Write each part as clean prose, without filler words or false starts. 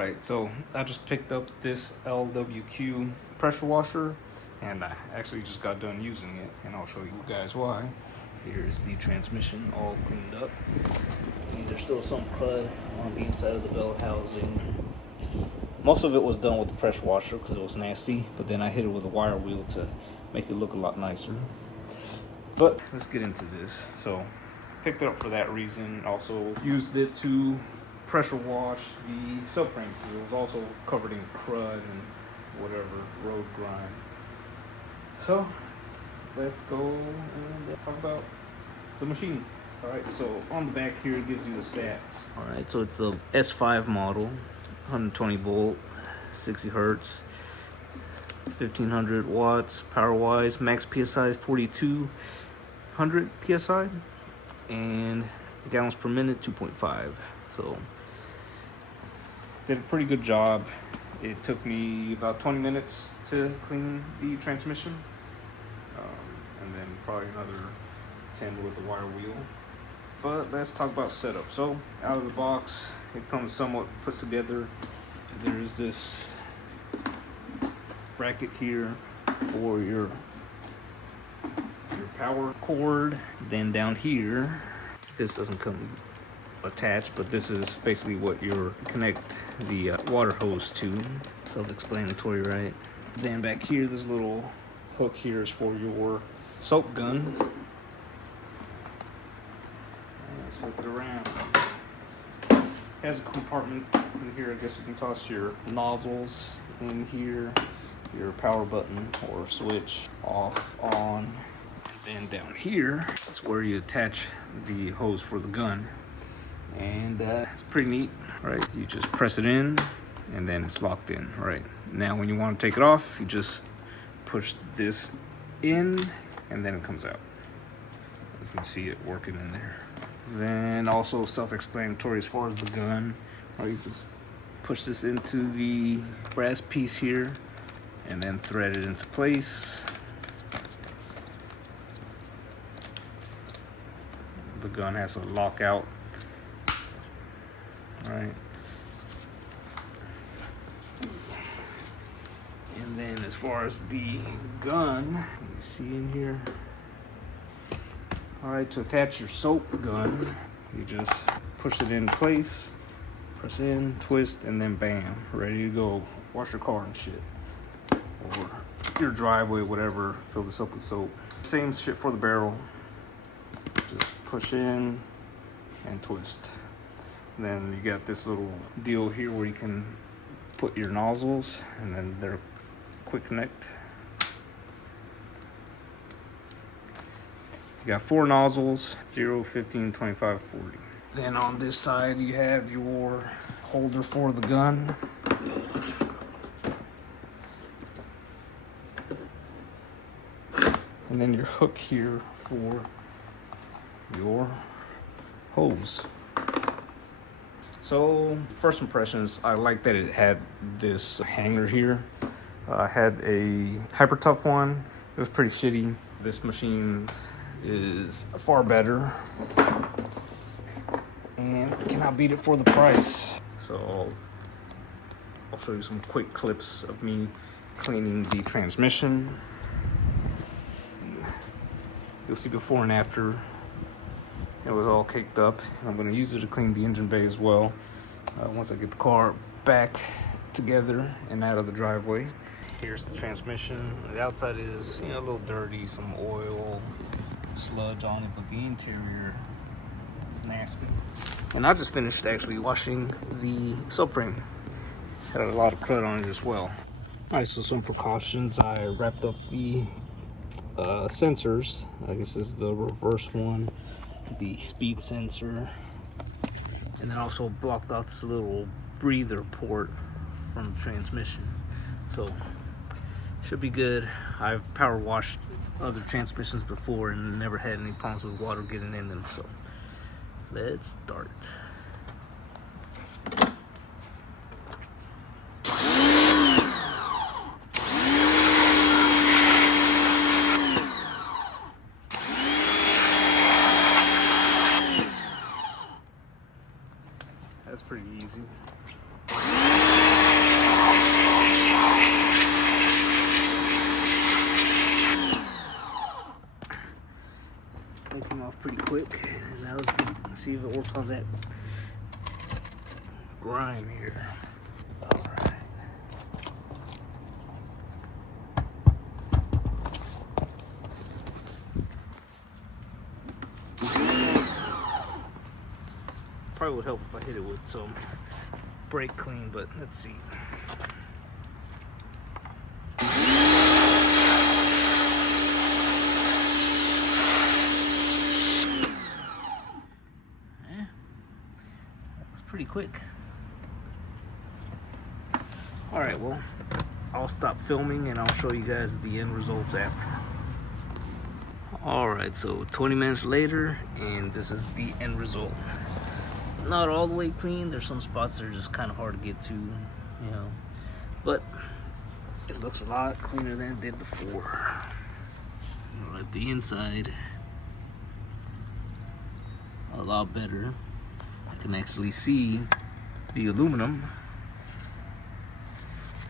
Alright, so I just picked up this LWQ pressure washer and I actually just got done using it, and I'll show you guys why. Here's the transmission all cleaned up. There's still some crud on the inside of the bell housing. Most of it was done with the pressure washer because it was nasty, but then I hit it with a wire wheel to make it look a lot nicer. But let's get into this. So picked it up for that reason. Also used it to pressure wash the subframe. It was also covered in crud and whatever road grime. So let's go and talk about the machine. All right, so on the back here it gives you the stats. All right, so it's a S5 model, 120 volt, 60 hertz, 1500 watts power wise. Max PSI is 4200 PSI, and gallons per minute 2.5. So did a pretty good job. It took me about 20 minutes to clean the transmission, and then probably another 10 with the wire wheel. But let's talk about setup. So out of the box, it comes somewhat put together. There's this bracket here for your power cord. Then down here, this doesn't come attached, but this is basically what you connect the water hose to. Self-explanatory, right? Then back here, this little hook here is for your soap gun. Let's flip it around. It has a compartment in here. I guess you can toss your nozzles in here, your power button or switch, off, on. And then down here, that's where you attach the hose for the gun. And it's pretty neat, right? You just press it in and then it's locked in, right? Now when you want to take it off, you just push this in and then it comes out. You can see it working in there. Then also self-explanatory as far as the gun, right? You just push this into the brass piece here and then thread it into place. The gun has a lockout, right? And then as far as the gun, let me see in here. All right, to attach your soap gun, you just push it in place, press in, twist, and then bam, ready to go. Wash your car and shit, or your driveway, whatever. Fill this up with soap. Same shit for the barrel. Just push in and twist. And then you got this little deal here where you can put your nozzles, and then they're quick connect. You got 4 nozzles, 0, 15, 25, 40. Then on this side you have your holder for the gun. And then your hook here for your hose. So first impressions, I like that it had this hanger here. I had a Hyper Tough one. It was pretty shitty. This machine is far better and cannot beat it for the price. So I'll show you some quick clips of me cleaning the transmission. You'll see before and after. It was all caked up. I'm going to use it to clean the engine bay as well once I get the car back together and out of the driveway. Here's the transmission. The outside is, a little dirty, some oil, sludge on it, but the interior is nasty. And I just finished actually washing the subframe. Had a lot of crud on it as well. All right, so some precautions. I wrapped up the sensors. I guess this is the reverse one, the speed sensor, and then also blocked off this little breather port from the transmission. So should be good. I've power washed other transmissions before and never had any problems with water getting in them. So let's start. That's pretty easy. quick. And now let's see if it works on that grime here. All right. Probably would help if I hit it with some brake clean, but let's see. Yeah, that was pretty quick. All right, well, I'll stop filming and I'll show you guys the end results after. All right, so 20 minutes later, and this is the end result. Not all the way clean. There's some spots that are just kind of hard to get to, you know, but it looks a lot cleaner than it did before. All right, the inside, a lot better. I can actually see the aluminum.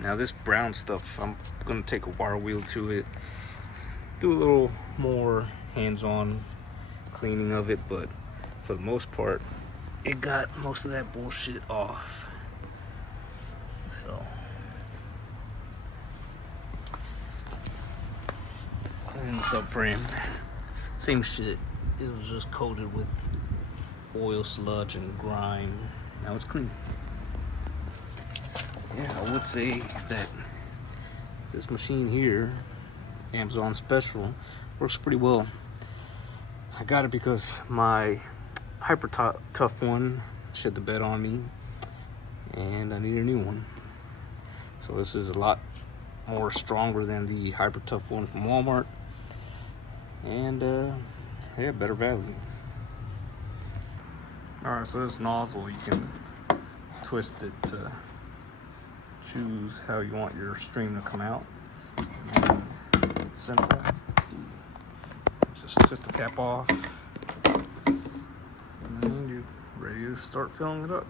Now this brown stuff, I'm gonna take a wire wheel to it, do a little more hands-on cleaning of it, but for the most part, it got most of that bullshit off. So, and the subframe, same shit. It was just coated with oil, sludge, and grime. Now it's clean. Yeah, I would say that this machine here, Amazon Special, works pretty well. I got it because my Hyper Tough one shed the bed on me and I need a new one. So this is a lot more stronger than the Hyper Tough one from Walmart, and yeah, better value. All right, so this nozzle, you can twist it to choose how you want your stream to come out. And it's simple. Just twist the cap off, and then you're ready to start filling it up.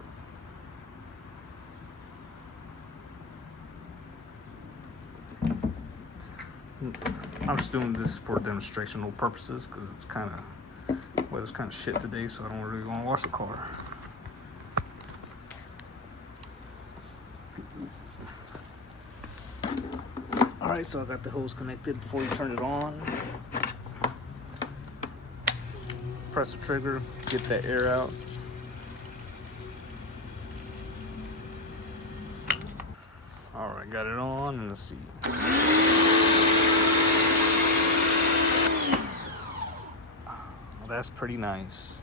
I'm just doing this for demonstrational purposes because it's kind of, weather's kind of shit today, so I don't really want to wash the car. Alright, so I got the hose connected. Before you turn it on, press the trigger, get that air out. Alright, got it on, and let's see. Well, that's pretty nice.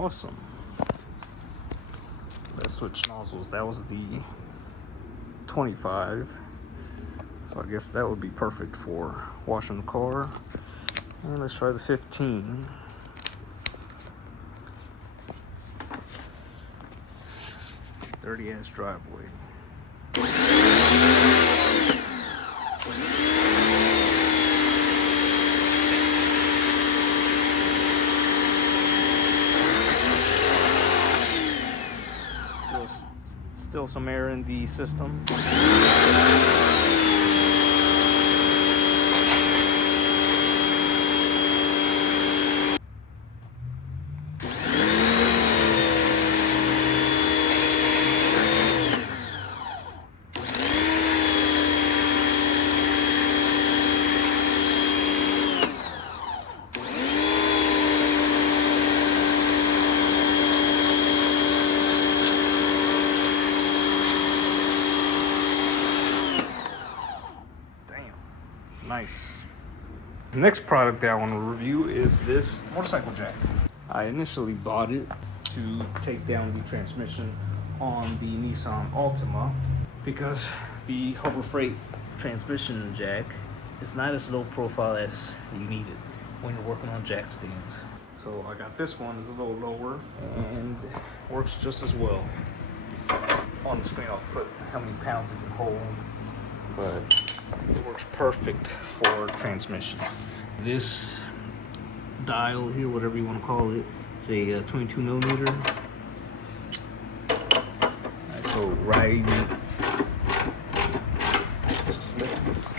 Awesome. Let's switch nozzles. That was the 25, so I guess that would be perfect for washing the car. And let's try the 15. Dirty ass driveway. Still some air in the system. Nice. The next product that I want to review is this motorcycle jack. I initially bought it to take down the transmission on the Nissan Altima, because the Harbor Freight transmission jack is not as low profile as you need it when you're working on jack stands. So I got this one, is a little lower and works just as well. On the screen I'll put how many pounds it can hold, but it works perfect for transmissions. This dial here, whatever you want to call it, it's a 22 millimeter. So right, just lift this.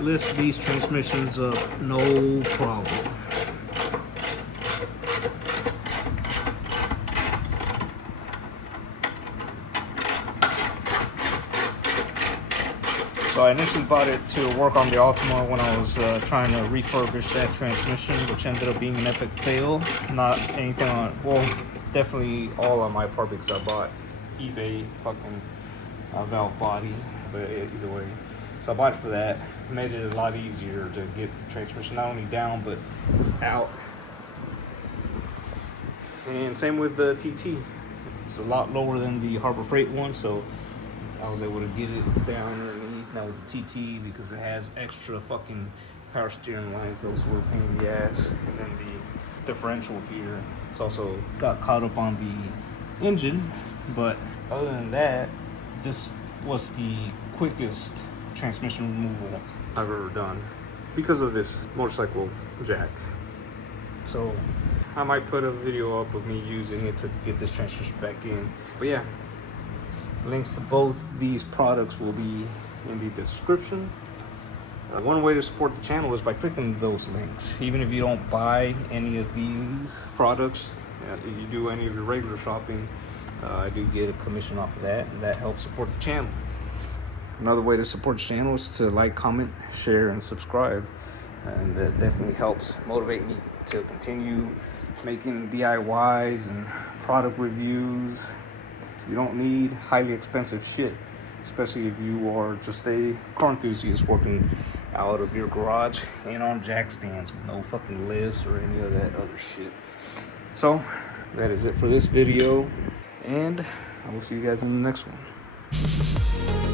Lift these transmissions up, no problem. So I initially bought it to work on the Altima when I was trying to refurbish that transmission, which ended up being an epic fail. Not anything on, well, definitely all on my part because I bought eBay fucking valve body, but either way. So I bought it for that. It made it a lot easier to get the transmission not only down, but out. And same with the TT. It's a lot lower than the Harbor Freight one, so I was able to get it down underneath. Now with the TT, because it has extra fucking power steering lines, those were a pain in the ass. And then the differential here, it's also got caught up on the engine. But other than that, this was the quickest transmission removal I've ever done because of this motorcycle jack. So I might put a video up of me using it to get this transmission back in. But yeah, links to both these products will be in the description. One way to support the channel is by clicking those links. Even if you don't buy any of these products, if you do any of your regular shopping, I do get a commission off of that, and that helps support the channel. Another way to support the channel is to like, comment, share, and subscribe. And that definitely helps motivate me to continue making DIYs and product reviews. You don't need highly expensive shit, especially if you are just a car enthusiast working out of your garage and on jack stands with no fucking lifts or any of that other shit. So that is it for this video, and I will see you guys in the next one.